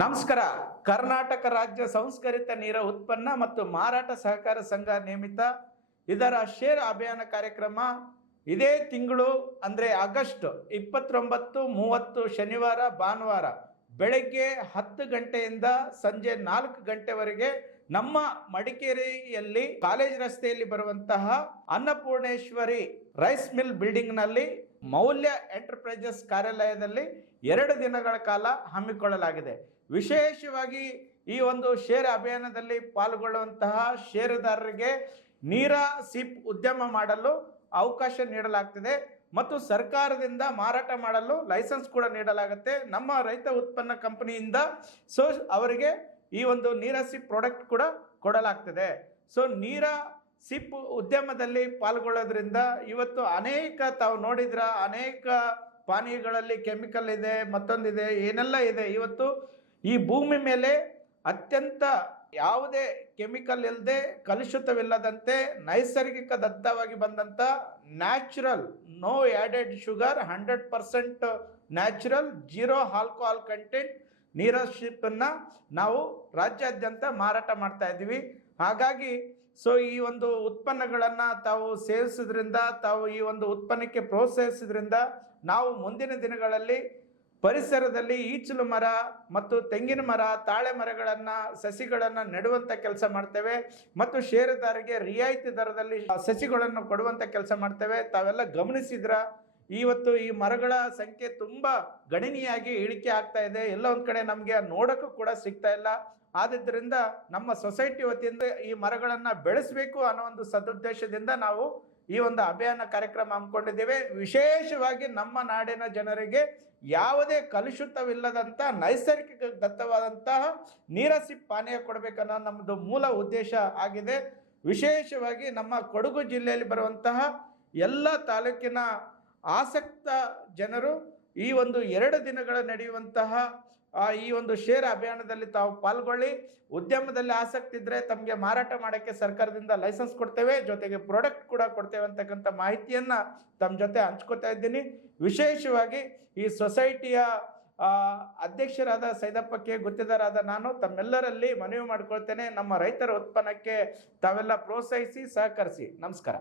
ನಮಸ್ಕಾರ. ಕರ್ನಾಟಕ ರಾಜ್ಯ ಸಂಸ್ಕರಿತ ನೀರ ಉತ್ಪನ್ನ ಮತ್ತು ಮಾರಾಟ ಸಹಕಾರ ಸಂಘ ನೇಮಿತ ಇದರ ಶೇರ್ ಅಭಿಯಾನ ಕಾರ್ಯಕ್ರಮ ಇದೇ ತಿಂಗಳು ಅಂದರೆ ಆಗಸ್ಟ್ 29, 30 ಶನಿವಾರ ಭಾನುವಾರ ಬೆಳಗ್ಗೆ 10 ಗಂಟೆಯಿಂದ ಸಂಜೆ 4 ಗಂಟೆವರೆಗೆ ನಮ್ಮ ಮಡಿಕೇರಿಯಲ್ಲಿ ಕಾಲೇಜ್ ರಸ್ತೆಯಲ್ಲಿ ಬರುವಂತಹ ಅನ್ನಪೂರ್ಣೇಶ್ವರಿ ರೈಸ್ ಮಿಲ್ ಬಿಲ್ಡಿಂಗ್ ನಲ್ಲಿ ಮೌಲ್ಯ ಎಂಟರ್ಪ್ರೈಸಸ್ ಕಾರ್ಯಾಲಯದಲ್ಲಿ 2 ದಿನಗಳ ಕಾಲ ಹಮ್ಮಿಕೊಳ್ಳಲಾಗಿದೆ. ವಿಶೇಷವಾಗಿ ಈ ಒಂದು ಶೇರ್ ಅಭಿಯಾನದಲ್ಲಿ ಪಾಲ್ಗೊಳ್ಳುವಂತಹ ಷೇರುದಾರರಿಗೆ ನೀರ ಸಿಪ್ ಉದ್ಯಮ ಮಾಡಲು ಅವಕಾಶ ನೀಡಲಾಗ್ತಿದೆ ಮತ್ತು ಸರ್ಕಾರದಿಂದ ಮಾರಾಟ ಮಾಡಲು ಲೈಸೆನ್ಸ್ ಕೂಡ ನೀಡಲಾಗುತ್ತೆ. ನಮ್ಮ ರೈತ ಉತ್ಪನ್ನ ಕಂಪನಿಯಿಂದ ಅವರಿಗೆ ಈ ಒಂದು ನೀರ ಸಿಪ್ ಪ್ರಾಡಕ್ಟ್ ಕೂಡ ಕೊಡಲಾಗ್ತದೆ. ನೀರ ಸಿಪ್ ಉದ್ಯಮದಲ್ಲಿ ಪಾಲ್ಗೊಳ್ಳೋದ್ರಿಂದ ಇವತ್ತು ಅನೇಕ ತಾವು ನೋಡಿದ್ರ ಅನೇಕ ಪಾನೀಯಗಳಲ್ಲಿ ಕೆಮಿಕಲ್ ಇದೆ, ಮತ್ತೊಂದಿದೆ, ಏನೆಲ್ಲ ಇದೆ. ಇವತ್ತು ಈ ಭೂಮಿ ಮೇಲೆ ಅತ್ಯಂತ ಯಾವುದೇ ಕೆಮಿಕಲ್ ಇಲ್ಲದೆ ಕಲುಷಿತವಿಲ್ಲದಂತೆ ನೈಸರ್ಗಿಕ ದತ್ತವಾಗಿ ಬಂದಂಥ natural, no added sugar, 100% natural, 0 alcohol content ನೀರ ಸಿಪ್ಪನ್ನು ನಾವು ರಾಜ್ಯಾದ್ಯಂತ ಮಾರಾಟ ಮಾಡ್ತಾ ಇದ್ದೀವಿ. ಹಾಗಾಗಿ ಈ ಒಂದು ಉತ್ಪನ್ನಗಳನ್ನು ತಾವು ಸೇವಿಸೋದ್ರಿಂದ, ತಾವು ಈ ಒಂದು ಉತ್ಪನ್ನಕ್ಕೆ ಪ್ರೋತ್ಸಾಹಿಸೋದ್ರಿಂದ ನಾವು ಮುಂದಿನ ದಿನಗಳಲ್ಲಿ ಪರಿಸರದಲ್ಲಿ ಈಚಲು ಮರ ಮತ್ತು ತೆಂಗಿನ ಮರ, ತಾಳೆ ಮರಗಳನ್ನು, ಸಸಿಗಳನ್ನು ನೆಡುವಂಥ ಕೆಲಸ ಮಾಡ್ತೇವೆ ಮತ್ತು ಷೇರುದಾರರಿಗೆ ರಿಯಾಯಿತಿ ದರದಲ್ಲಿ ಸಸಿಗಳನ್ನು ಕೊಡುವಂಥ ಕೆಲಸ ಮಾಡ್ತೇವೆ. ತಾವೆಲ್ಲ ಗಮನಿಸಿದ್ರ ಇವತ್ತು ಈ ಮರಗಳ ಸಂಖ್ಯೆ ತುಂಬ ಗಣನೀಯವಾಗಿ ಇಳಿಕೆ ಆಗ್ತಾ ಇದೆ. ಎಲ್ಲ ಒಂದು ಕಡೆ ನಮಗೆ ನೋಡೋಕ್ಕೂ ಕೂಡ ಸಿಗ್ತಾ ಇಲ್ಲ. ಆದ್ದರಿಂದ ನಮ್ಮ ಸೊಸೈಟಿ ವತಿಯಿಂದ ಈ ಮರಗಳನ್ನು ಬೆಳೆಸಬೇಕು ಅನ್ನೋ ಒಂದು ಸದುದ್ದೇಶದಿಂದ ನಾವು ಈ ಒಂದು ಅಭಿಯಾನ ಕಾರ್ಯಕ್ರಮ ಹಮ್ಮಿಕೊಂಡಿದ್ದೇವೆ. ವಿಶೇಷವಾಗಿ ನಮ್ಮ ನಾಡಿನ ಜನರಿಗೆ ಯಾವುದೇ ಕಲುಷಿತವಿಲ್ಲದಂಥ ನೈಸರ್ಗಿಕ ದತ್ತವಾದಂತಹ ನೀರ ಸಿಪ್ ಪಾನೀಯ ಕೊಡಬೇಕನ್ನೋ ನಮ್ಮದು ಮೂಲ ಉದ್ದೇಶ ಆಗಿದೆ. ವಿಶೇಷವಾಗಿ ನಮ್ಮ ಕೊಡಗು ಜಿಲ್ಲೆಯಲ್ಲಿ ಬರುವಂತಹ ಎಲ್ಲ ತಾಲೂಕಿನ ಆಸಕ್ತ ಜನರು ಈ ಒಂದು 2 ದಿನಗಳ ನಡೆಯುವಂತಹ ಈ ಒಂದು ಶೇರ್ ಅಭಿಯಾನದಲ್ಲಿ ತಾವು ಪಾಲ್ಗೊಳ್ಳಿ. ಉದ್ಯಮದಲ್ಲಿ ಆಸಕ್ತಿ ಇದ್ದರೆ ತಮಗೆ ಮಾರಾಟ ಮಾಡೋಕ್ಕೆ ಸರ್ಕಾರದಿಂದ ಲೈಸೆನ್ಸ್ ಕೊಡ್ತೇವೆ, ಜೊತೆಗೆ ಪ್ರಾಡಕ್ಟ್ ಕೂಡ ಕೊಡ್ತೇವೆ ಅಂತಕ್ಕಂಥ ಮಾಹಿತಿಯನ್ನು ತಮ್ಮ ಜೊತೆ ಹಂಚ್ಕೋತಾ ಇದ್ದೀನಿ. ವಿಶೇಷವಾಗಿ ಈ ಸೊಸೈಟಿಯ ಅಧ್ಯಕ್ಷರಾದ ಸೈದಪ್ಪಕ್ಕೆ ಗುತ್ತಿದಾರಾದ ನಾನು ತಮ್ಮೆಲ್ಲರಲ್ಲಿ ಮನವಿ ಮಾಡಿಕೊಳ್ತೇನೆ, ನಮ್ಮ ರೈತರ ಉತ್ಪನ್ನಕ್ಕೆ ತಾವೆಲ್ಲ ಪ್ರೋತ್ಸಾಹಿಸಿ, ಸಹಕರಿಸಿ. ನಮಸ್ಕಾರ.